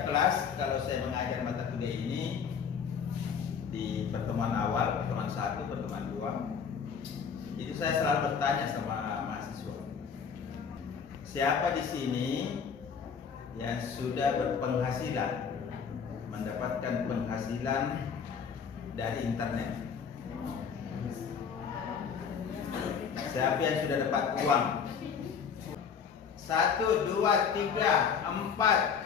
setiap kelas kalau saya mengajar mata kuliah ini di pertemuan awal, pertemuan 1, pertemuan 2, itu saya selalu bertanya sama mahasiswa, siapa di sini yang sudah berpenghasilan, mendapatkan penghasilan dari internet? Siapa yang sudah dapat uang? 1, 2, 3, 4,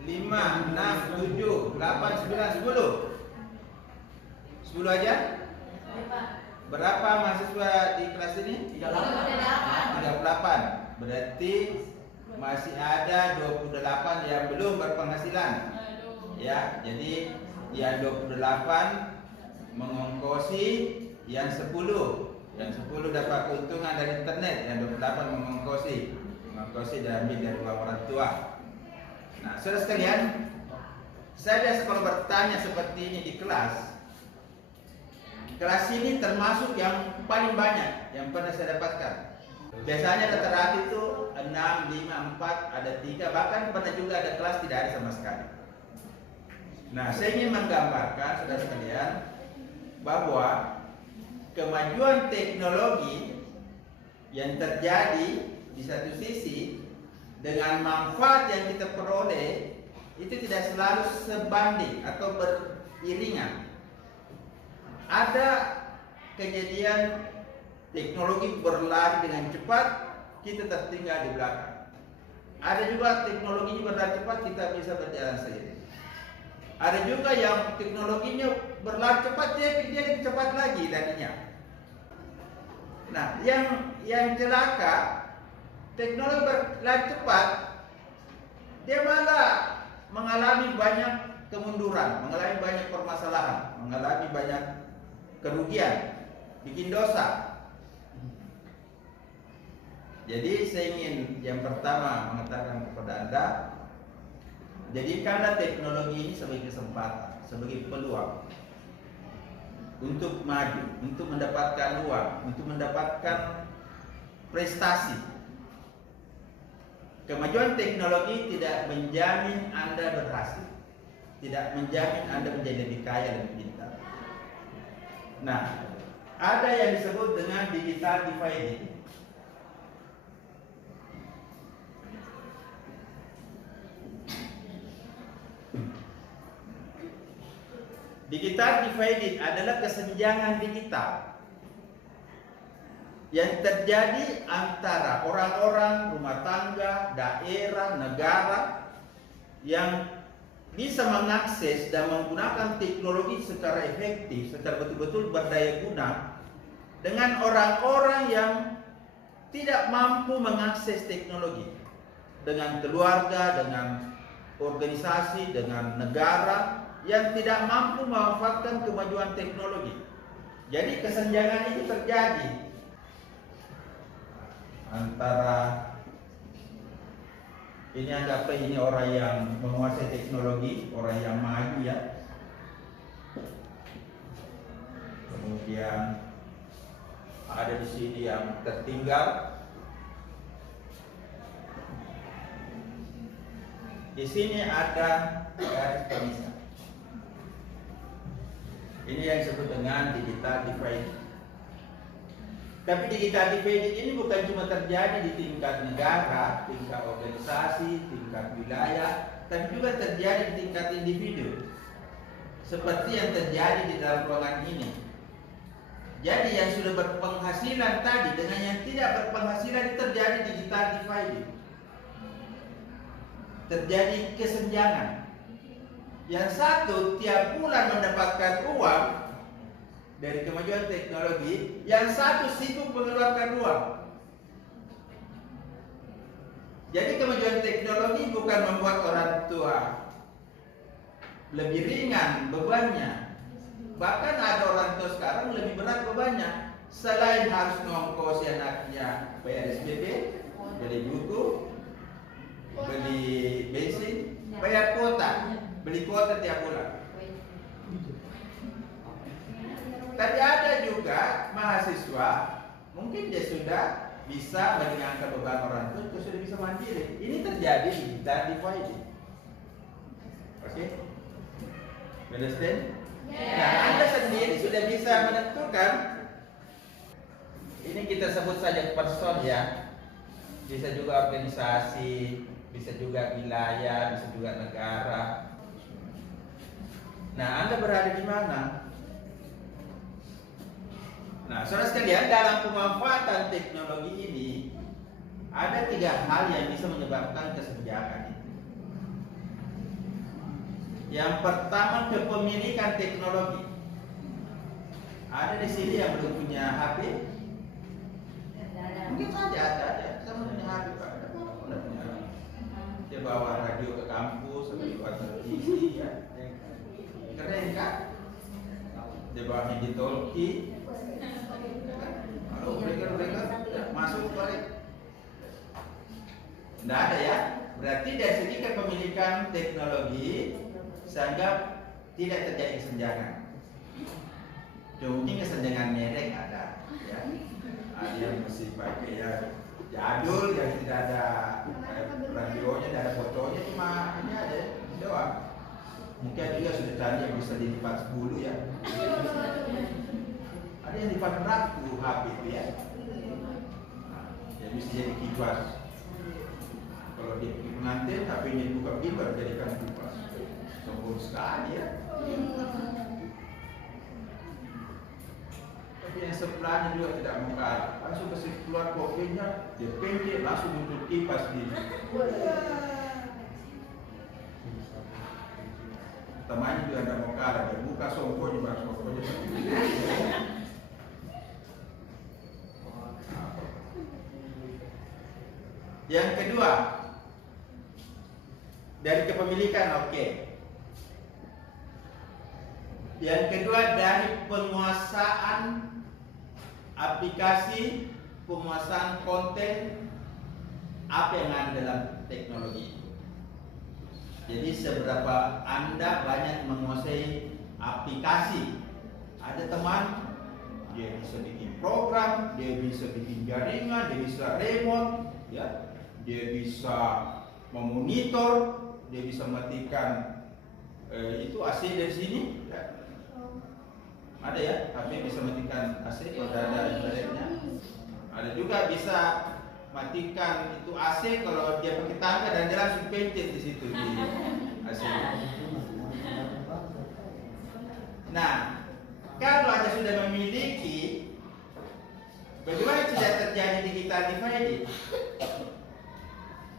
5, 6, 7, 8, 9, 10. 10 aja? Berapa mahasiswa di kelas ini? 38. Berarti masih ada 28 yang belum berpenghasilan. Ya, jadi yang 28 mengongkosi yang 10. Yang 10 dapat keuntungan dari internet, yang 28 mengongkosi dan ambil dari uang orang tua. Nah, saudara sekalian, saya kalau bertanya seperti ini di kelas, kelas ini termasuk yang paling banyak yang pernah saya dapatkan. Biasanya rata-rata itu 6, 5, 4, ada 3, bahkan pernah juga ada kelas tidak ada sama sekali. Nah, saya ingin menggambarkan saudara sekalian bahwa kemajuan teknologi yang terjadi di satu sisi dengan manfaat yang kita peroleh itu tidak selalu sebanding atau beriringan. Ada kejadian teknologi berlari dengan cepat, kita tertinggal di belakang. Ada juga teknologinya berlari cepat, kita bisa berjalan sendiri. Ada juga yang teknologinya berlari cepat, dia lebih cepat lagi larinya. Nah, yang celaka, teknologi berlari cepat, dia malah mengalami banyak kemunduran, mengalami banyak permasalahan, mengalami banyak kerugian, bikin dosa. Jadi saya ingin yang pertama mengatakan kepada Anda, jadikanlah teknologi ini sebagai kesempatan, sebagai peluang untuk maju, untuk mendapatkan uang, untuk mendapatkan prestasi. Kemajuan teknologi tidak menjamin Anda berhasil, tidak menjamin Anda menjadi lebih kaya, lebih pintar. Nah, ada yang disebut dengan digital dividing. Digital dividing adalah kesenjangan digital yang terjadi antara orang-orang, rumah tangga, daerah, negara yang bisa mengakses dan menggunakan teknologi secara efektif, secara betul-betul berdaya guna, dengan orang-orang yang tidak mampu mengakses teknologi, dengan keluarga, dengan organisasi, dengan negara yang tidak mampu memanfaatkan kemajuan teknologi. Jadi kesenjangan itu terjadi antara ini, anggaplah ini orang yang menguasai teknologi, orang yang maju ya. Kemudian ada di sini yang tertinggal. Di sini ada garis pemisah. Ini yang disebut dengan digital dividing. Tapi digital dividing ini bukan cuma terjadi di tingkat negara, tingkat organisasi, tingkat wilayah, tapi juga terjadi di tingkat individu. Seperti yang terjadi di dalam ruangan ini. Jadi yang sudah berpenghasilan tadi dengan yang tidak berpenghasilan terjadi digital dividing. Terjadi kesenjangan. Yang satu tiap bulan mendapatkan uang dari kemajuan teknologi, yang satu sibuk mengeluarkan uang. Jadi kemajuan teknologi bukan membuat orang tua lebih ringan bebannya. Bahkan ada orang tua sekarang lebih berat bebannya. Selain harus mengongkosi anaknya bayar SPP, beli buku, beli bensin, bayar kuota, beli kuota tiap bulan. Tapi ada juga mahasiswa, mungkin dia sudah bisa meringankan beban orang tua, sudah bisa mandiri. Ini terjadi di digital dividing. Understand? Nah, Anda sendiri sudah bisa menentukan. Ini kita sebut saja person ya. Bisa juga organisasi, bisa juga wilayah, bisa juga negara. Nah, Anda berada di mana? Nah, saudara sekalian, dalam pemanfaatan teknologi ini ada 3 hal yang bisa menyebabkan kesenjangan itu. Yang pertama, kepemilikan teknologi. Ada di sini yang belum punya HP? Mungkin saja ada. Saya punya HP, Pak. Dia bawa radio ke kampus, atau di luar televisi, ya. Keren kan? Dia bawa handy talkie. Halo, breaker, masuk balik. Tidak ada ya. Berarti dari segi kepemilikan teknologi, saya anggap tidak terjadi kesenjangan. Mungkin kesenjangan merek ada, ya. Ada yang mesti pakai ya jadul, yang tidak ada radionya, tidak ada fotonya, cuma ini ada doang. Mungkin juga sudah canggih yang bisa dilipat 10 ya. Ada yang lipat raku HP itu ya. Nah, ya bisa jadi kipas. Kalau dia pergi pengantin, HP-nya dibuka pintu jadikan kipas. Sombong sekali ya. Tapi yang sebelahnya juga tidak mau kalah. Langsung kasih keluar kopinya, dia pendek langsung muncul kipas di. Temannya juga tidak mau kalah, dia buka songkonya bahas songkonya. Yang kedua, dari kepemilikan, oke. Yang kedua, dari penguasaan aplikasi, penguasaan konten apa yang ada dalam teknologi. Jadi seberapa Anda banyak menguasai aplikasi. Ada teman, dia bisa bikin program, dia bisa bikin jaringan, dia bisa remote, ya. Dia bisa memonitor, dia bisa matikan itu AC dari sini, ya. Ada ya, tapi bisa matikan AC kalau ada internetnya. Ada juga bisa matikan itu AC kalau dia pakai tangga dan dia langsung pencet di situ di AC. Nah, kalau Anda sudah memiliki, bagaimana tidak terjadi digital divide?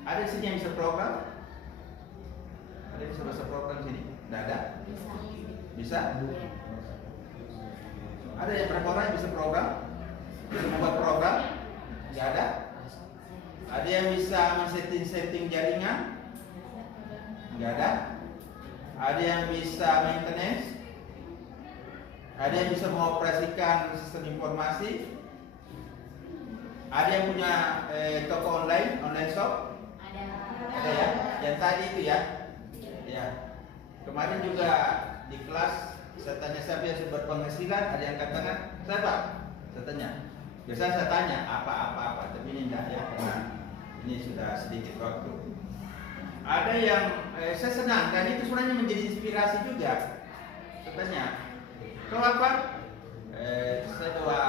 Ada di sini yang bisa program? Ada yang bisa program sini? Tidak ada? Bisa? Ada yang berapa orang yang bisa program? Bisa membuat program? Tidak ada? Ada yang bisa men-setting jaringan? Tidak ada? Ada yang bisa maintenance? Ada yang bisa mengoperasikan sistem informasi? Ada yang punya toko online shop? Ada ya? Yang tadi itu ya? Ya. Kemarin juga di kelas saya tanya siapa yang sudah berpenghasilan, ada yang katakan siapa? Saya tanya. Biasanya saya tanya apa, tapi ini enggak ya, karena ini sudah sedikit waktu. Ada yang saya senang dan itu sebenarnya menjadi inspirasi juga. Saya tanya, kau apa? Saya bawa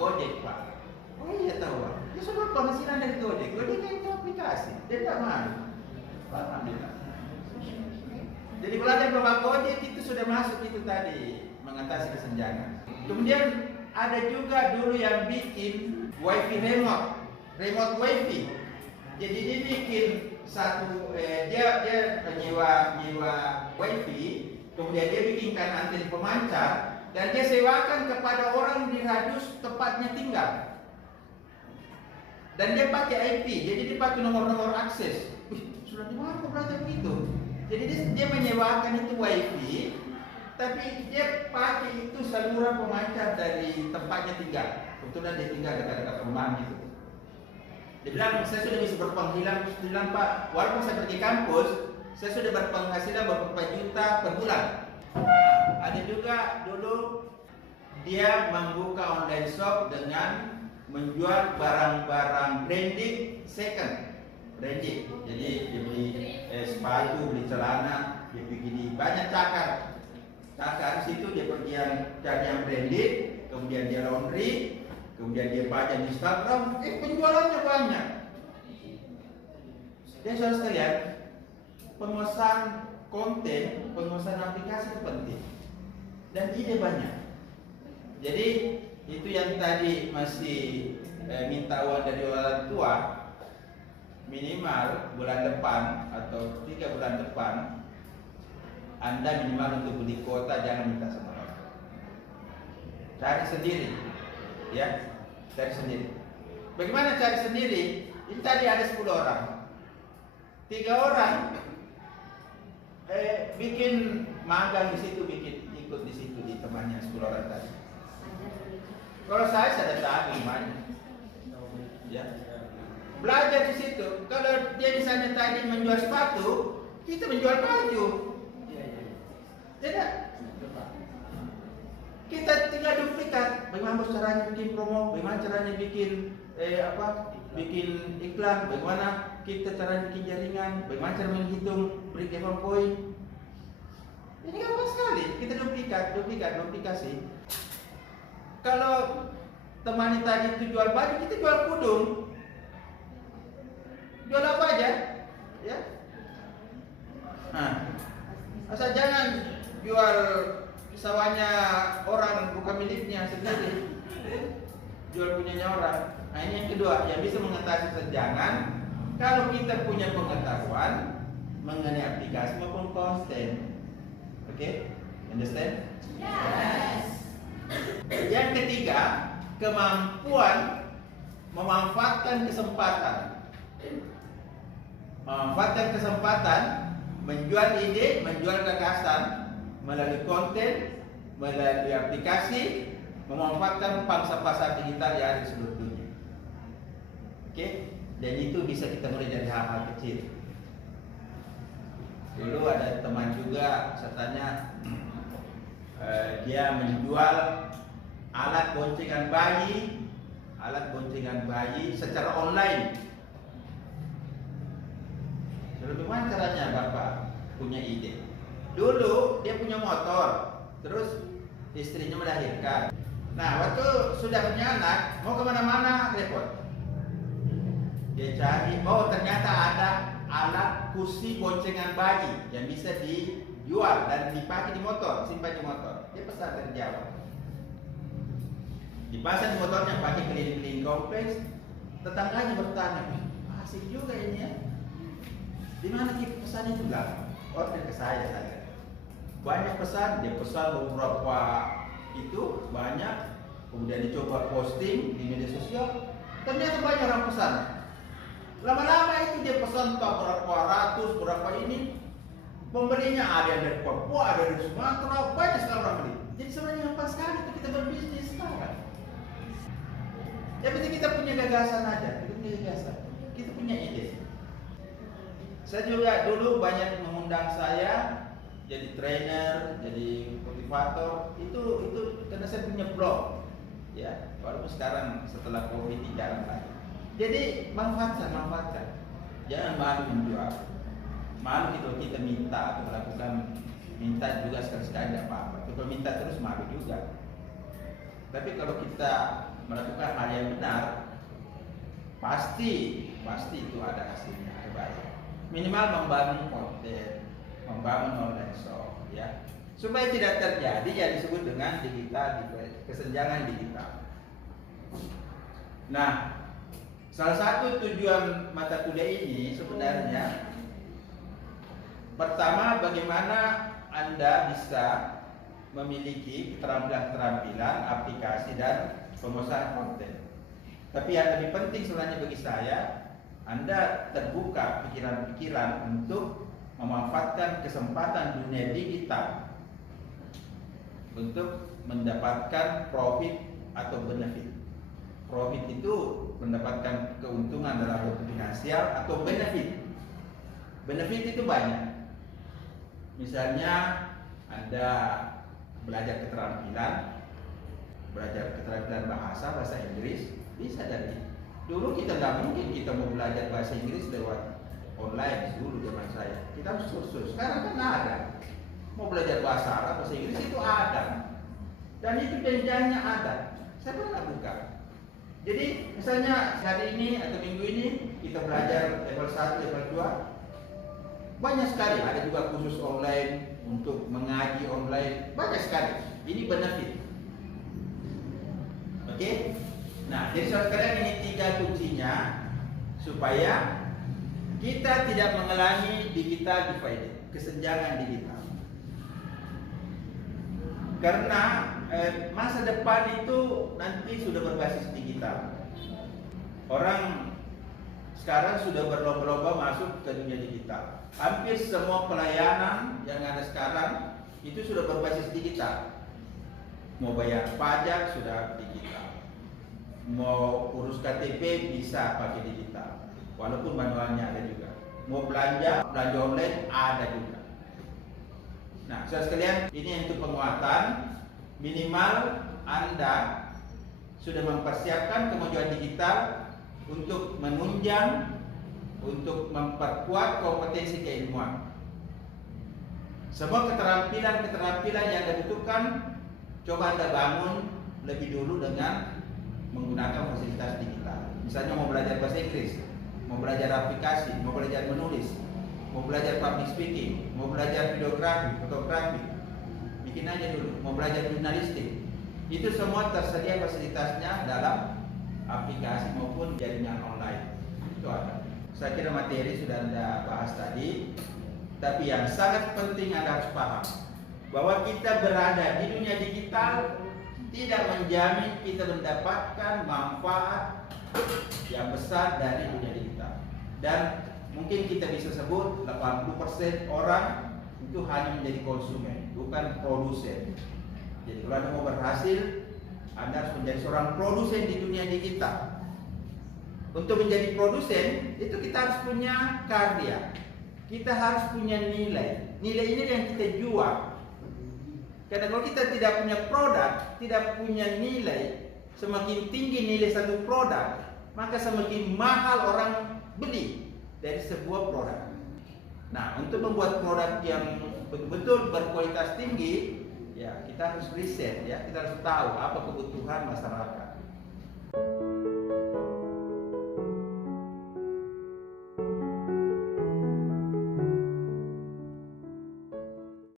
Gojek, Pak. Oh iya tahu, Pak. Dia sudah penghasilan dari Gojek. Gojek itu aplikasi, dia tidak malu. Alhamdulillah. Jadi pelatihan bawa Gojek itu sudah masuk itu tadi, mengatasi kesenjangan. Kemudian ada juga dulu yang bikin wifi remote wifi. Jadi dia bikin satu dia menyewa wifi, kemudian dia bikinkan antena pemancar dan dia sewakan kepada orang di radius tempatnya tinggal. Dan dia pakai IP, jadi dia pakai nomor-nomor akses. Wih, sudah di mana belajar begitu? Jadi dia menyewakan itu wifi, tapi dia pakai itu saluran pemancar dari tempatnya tinggal. Kebetulan dia tinggal dekat-dekat rumah gitu. Dia bilang, saya sudah bisa berpenghasilan, Pak. Walaupun saya pergi kampus, saya sudah berpenghasilan beberapa juta per bulan. Ada juga dulu dia membuka online shop dengan menjual barang-barang branding second. Branding. Jadi dia beli sepatu, beli celana, dia bikin banyak cakar. Kakak di situ dia pergi yang cari yang branded, kemudian dia laundry, kemudian dia baca di Instagram, penjualannya banyak. Dan saudara sekalian, pemesan konten, pemesan aplikasi itu penting. Dan ide banyak. Jadi itu yang tadi masih minta uang dari orang tua, minimal bulan depan atau 3 bulan depan Anda minimal untuk beli kuota jangan minta sama orang. Cari sendiri, ya, cari sendiri. Bagaimana cari sendiri? Ini tadi ada 10 orang, 3 orang bikin magang di situ, bikin ikut di situ di temannya 10 orang tadi. Kalau saya sudah tahu gimana, ya, belajar di situ. Kalau dia misalnya tadi menjual sepatu, kita menjual baju. Tidak. Kita tinggal duplikat. Bagaimana caranya bikin promo, bagaimana caranya bikin bikin iklan, bagaimana kita cara bikin jaringan, bagaimana cara menghitung break even point. Ini gampang sekali. Kita duplikasi. Kalau teman tadi itu jual baju, kita jual kudung. Jual apa aja, ya. Nah, asal jangan jual sawahnya orang bukan miliknya sendiri, jual punyanya orang. Nah, ini yang kedua yang bisa mengatasi kesenjangan. Kalau kita punya pengetahuan mengenai aplikasi maupun konten, oke? Understand? Yes. Yang ketiga, kemampuan memanfaatkan kesempatan. Memanfaatkan kesempatan, menjual ide, menjual gagasan melalui konten, melalui aplikasi, memanfaatkan pangsa pasar digital yang ada di seluruh dunia. Oke? Dan itu bisa kita mulai dari hal-hal kecil. Dulu ada teman juga, saya tanya, dia menjual alat boncengan bayi secara online. Bagaimana caranya Bapak punya ide? Dulu dia punya motor, terus istrinya melahirkan. Nah, waktu sudah punya anak, mau kemana-mana repot. Dia cari, ternyata ada alat kursi boncengan bayi yang bisa dijual dan dipakai di motor, simpan di motor. Dia pesan dari Jawa. Dipasang di motornya, pakai keliling-keliling kompleks. Tetangganya bertanya, asik juga ini ya. Di mana kita pesan itu bilang? Order ke saya saja. Banyak pesan, dia pesan beberapa itu banyak. Kemudian dicoba posting di media sosial. Ternyata banyak orang pesan. Lama-lama itu dia pesan berapa ratus, berapa ini. Pembelinya ada yang dari Papua, ada dari Sumatera, banyak sekali orang beli. Jadi sebenarnya gampang sekali itu kita berbisnis sekarang. Yang penting kita punya gagasan aja, kita punya ide. Saya juga dulu banyak mengundang saya jadi trainer, jadi motivator. Itu karena saya punya blog, ya. Walaupun sekarang setelah COVID jarang lagi. Jadi manfaatkan. Jangan malu menjual. Malu kita minta atau melakukan minta juga sekali-sekali tidak apa-apa. Kalau minta terus malu juga. Tapi kalau kita melakukan hal yang benar, pasti itu ada hasilnya, ada baik. Minimal membangun konten, membangun online shop, ya, supaya tidak terjadi yang disebut dengan kesenjangan digital. Nah, salah satu tujuan mata kuliah ini sebenarnya pertama, bagaimana Anda bisa memiliki keterampilan aplikasi dan pemesanan konten. Tapi yang lebih penting sebenarnya bagi saya, Anda terbuka pikiran-pikiran untuk memanfaatkan kesempatan dunia digital untuk mendapatkan profit atau benefit. Profit itu mendapatkan keuntungan dalam bentuk finansial atau benefit. Benefit itu banyak. Misalnya Anda belajar keterampilan bahasa Inggris, bisa jadi. Dulu kita nggak mungkin kita mau belajar bahasa Inggris lewat online dulu zaman saya. Kita harus kursus. Sekarang kan ada. mau belajar bahasa Arab, bahasa Inggris itu ada. Dan itu jenjangnya ada. Saya pernah buka. Jadi misalnya hari ini atau minggu ini kita belajar level 1, level 2. Banyak sekali, ada juga khusus online untuk mengaji online. Banyak sekali. Ini benefit. Oke? Nah, jadi saudara sekalian, ini 3 kuncinya supaya kita tidak mengalami digital divide, kesenjangan digital. Karena masa depan itu nanti sudah berbasis digital. Orang sekarang sudah berlomba-lomba masuk ke dunia digital. Hampir semua pelayanan yang ada sekarang itu sudah berbasis digital. Mau bayar pajak sudah digital, mau urus KTP bisa pakai digital, walaupun manualnya ada juga. Mau belanja online ada juga. Nah, saudara sekalian, ini untuk penguatan. Minimal Anda sudah mempersiapkan kemajuan digital untuk menunjang, untuk memperkuat kompetensi keilmuan. Semua keterampilan yang Anda butuhkan, coba Anda bangun lebih dulu dengan menggunakan fasilitas digital. Misalnya mau belajar bahasa Inggris, mau belajar aplikasi, mau belajar menulis, mau belajar public speaking, mau belajar videografi, fotografi, bikin aja dulu. Mau belajar jurnalistik, itu semua tersedia fasilitasnya dalam aplikasi maupun jaringan online. Itu ada. Saya kira materi sudah Anda bahas tadi, tapi yang sangat penting Anda harus paham bahwa kita berada di dunia digital tidak menjamin kita mendapatkan manfaat yang besar dari dunia digital. Dan mungkin kita bisa sebut 80% orang itu hanya menjadi konsumen, bukan produsen. Jadi kalau Anda mau berhasil, Anda harus menjadi seorang produsen di dunia digital. Untuk menjadi produsen, itu kita harus punya karya, kita harus punya nilai. Nilai ini yang kita jual. Karena kalau kita tidak punya produk, tidak punya nilai, semakin tinggi nilai satu produk, maka semakin mahal orang beli dari sebuah produk. Nah, untuk membuat produk yang betul-betul berkualitas tinggi, ya kita harus riset, ya kita harus tahu apa kebutuhan masyarakat.